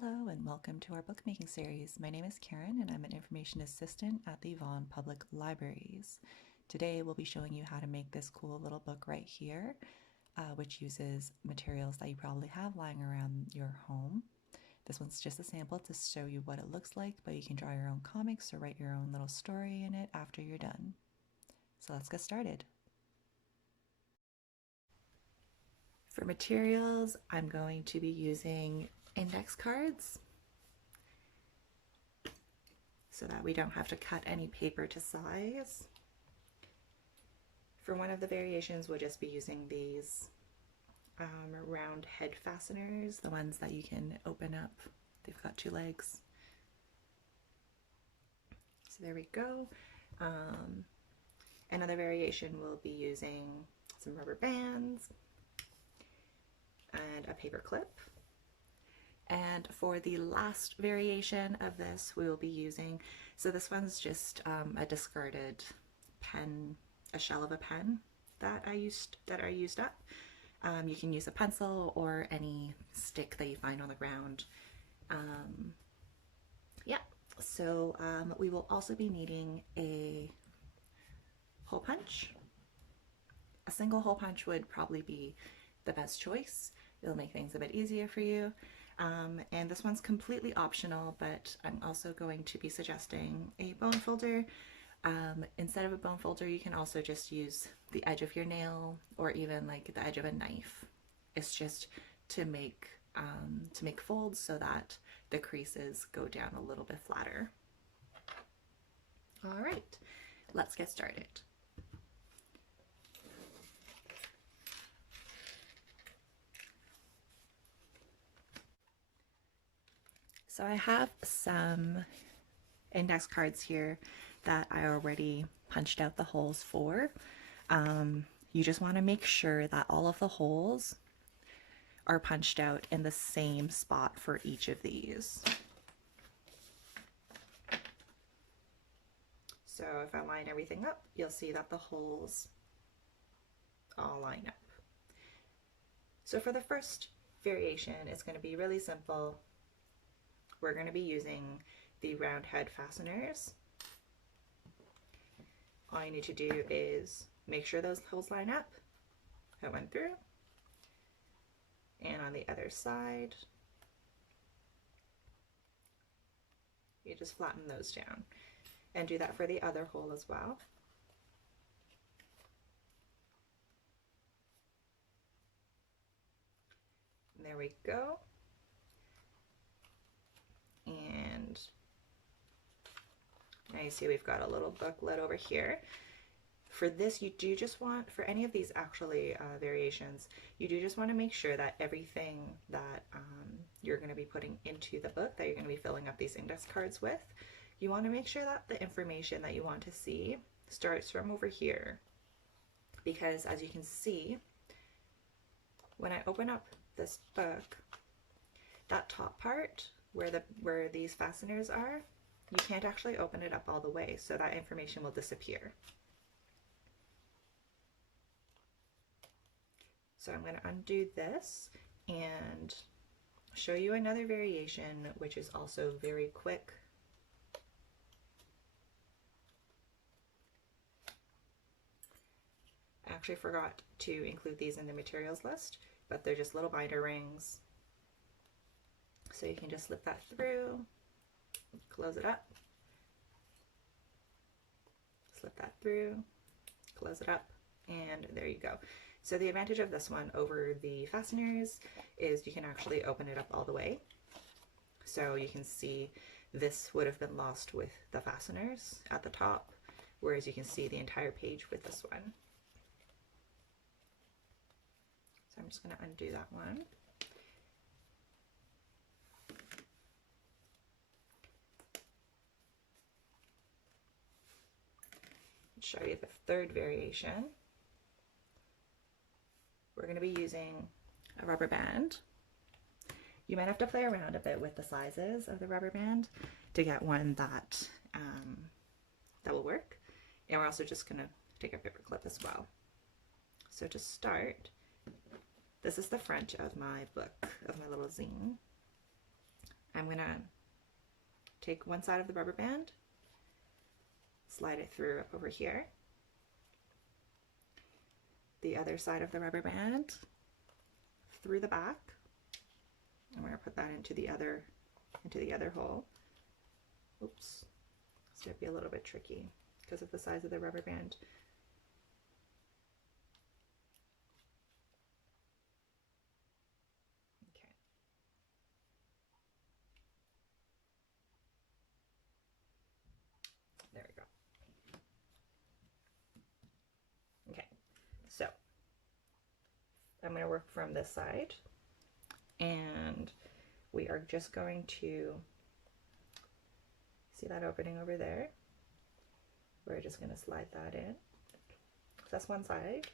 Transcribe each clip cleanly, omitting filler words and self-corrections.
Hello and welcome to our bookmaking series. My name is Karen and I'm an information assistant at the Vaughan Public Libraries. Today we'll be showing you how to make this cool little book right here, which uses materials that you probably have lying around your home. This one's just a sample to show you what it looks like, but you can draw your own comics or write your own little story in it after you're done. So let's get started. For materials, I'm going to be using index cards so that we don't have to cut any paper to size. For one of the variations, we'll just be using these round head fasteners, the ones that you can open up. They've got two legs. So there we go. Another variation, we'll be using some rubber bands and a paper clip. And for the last variation of this, we will be using, so this one's just a discarded pen, a shell of a pen that I used up. You can use a pencil or any stick that you find on the ground. Yeah, so we will also be needing a hole punch. A single hole punch would probably be the best choice. It'll make things a bit easier for you. And this one's completely optional, but I'm also going to be suggesting a bone folder. Instead of a bone folder, you can also just use the edge of your nail or even like the edge of a knife. It's just to make folds so that the creases go down a little bit flatter. All right, let's get started. So I have some index cards here that I already punched out the holes for. You just want to make sure that all of the holes are punched out in the same spot for each of these. So if I line everything up, you'll see that the holes all line up. So for the first variation, it's going to be really simple. We're going to be using the round head fasteners. All you need to do is make sure those holes line up. I went through. And on the other side, you just flatten those down. And do that for the other hole as well. And there we go. And now you see we've got a little booklet over here. For this, you do just want, for any of these actually variations, you do just want to make sure that everything that you're going to be putting into the book, that you're going to be filling up these index cards with, you want to make sure that the information that you want to see starts from over here. Because as you can see, when I open up this book, that top part, where these fasteners are, you can't actually open it up all the way, so that information will disappear. So I'm going to undo this and show you another variation, which is also very quick. I actually forgot to include these in the materials list, but they're just little binder rings. So you can just slip that through, close it up, slip that through, close it up, and there you go. So the advantage of this one over the fasteners is you can actually open it up all the way. So you can see this would have been lost with the fasteners at the top, whereas you can see the entire page with this one. So I'm just going to undo that one. Show you the third variation. We're going to be using a rubber band. You might have to play around a bit with the sizes of the rubber band to get one that will work. And we're also just going to take a paper clip as well. So to start, this is the front of my book, of my little zine. I'm gonna take one side of the rubber band, slide it through over here, the other side of the rubber band through the back. I'm going to put that into the other hole. Oops, this might be a little bit tricky because of the size of the rubber band. Okay. There we go. Okay, so I'm going to work from this side, and we are just going to see that opening over there. We're just going to slide that in. So that's one side.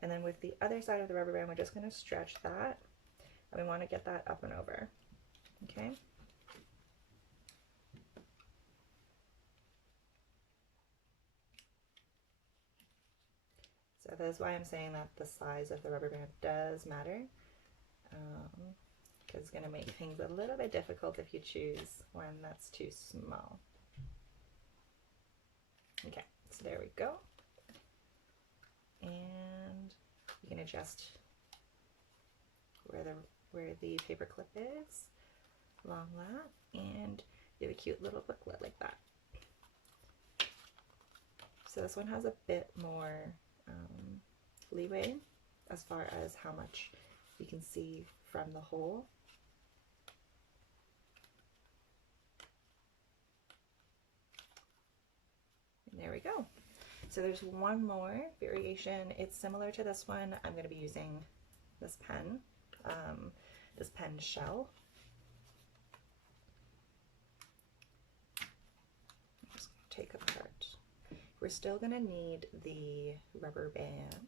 And then with the other side of the rubber band, we're just going to stretch that, and we want to get that up and over. Okay. So that's why I'm saying that the size of the rubber band does matter, because it's going to make things a little bit difficult if you choose one that's too small. Okay, so there we go. And you can adjust where the paper clip is along that, and you have a cute little booklet like that. So this one has a bit more leeway as far as how much you can see from the hole. And there we go. So there's one more variation. It's similar to this one. I'm going to be using this pen shell. I'm just going to take apart. We're still going to need the rubber band,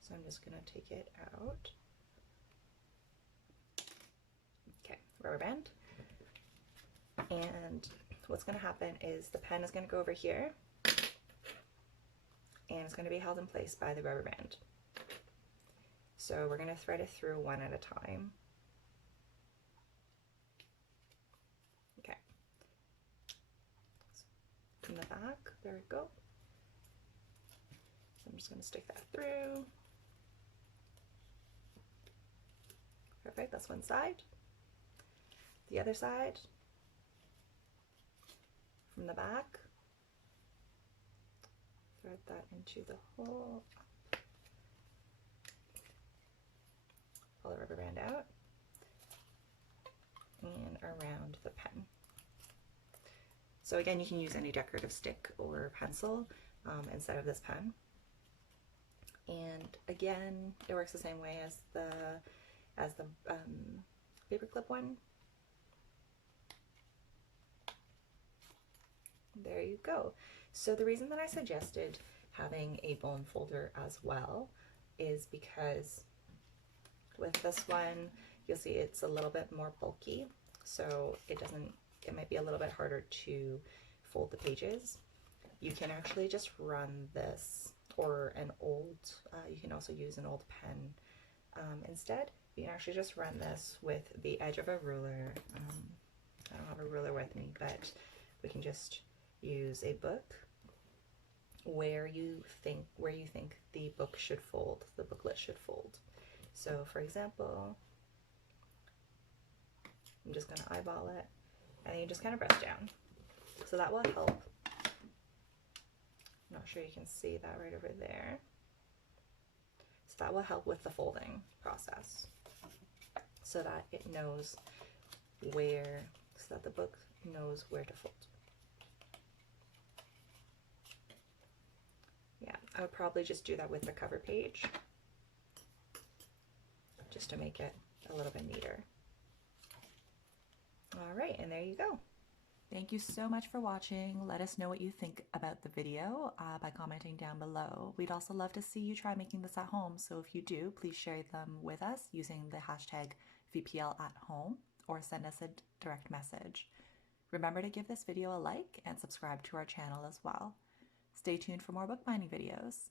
so I'm just going to take it out. Okay, rubber band. And what's going to happen is the pen is going to go over here, and it's going to be held in place by the rubber band. So we're going to thread it through one at a time. Okay. From the back, there we go. So I'm just going to stick that through. Perfect, that's one side. The other side, from the back, thread that into the hole, pull the rubber band out, and around the pen. So again, you can use any decorative stick or pencil instead of this pen. And again, it works the same way as the paperclip one. There you go. So the reason that I suggested having a bone folder as well is because with this one, you'll see it's a little bit more bulky, so it might be a little bit harder to fold the pages. You can actually just run this, or an old, you can also use an old pen instead. You can actually just run this with the edge of a ruler. I don't have a ruler with me, but we can just use a book where you think the book should fold, the booklet should fold. So for example, I'm just going to eyeball it, and you just kind of press down. So that will help. I'm not sure you can see that right over there. So that will help with the folding process, so that it knows where, so that the book knows where to fold. Yeah, I would probably just do that with the cover page, just to make it a little bit neater. All right, and there you go. Thank you so much for watching. Let us know what you think about the video by commenting down below. We'd also love to see you try making this at home, so if you do, please share them with us using the hashtag #VPLAtHome or send us a direct message. Remember to give this video a like and subscribe to our channel as well. Stay tuned for more bookbinding videos.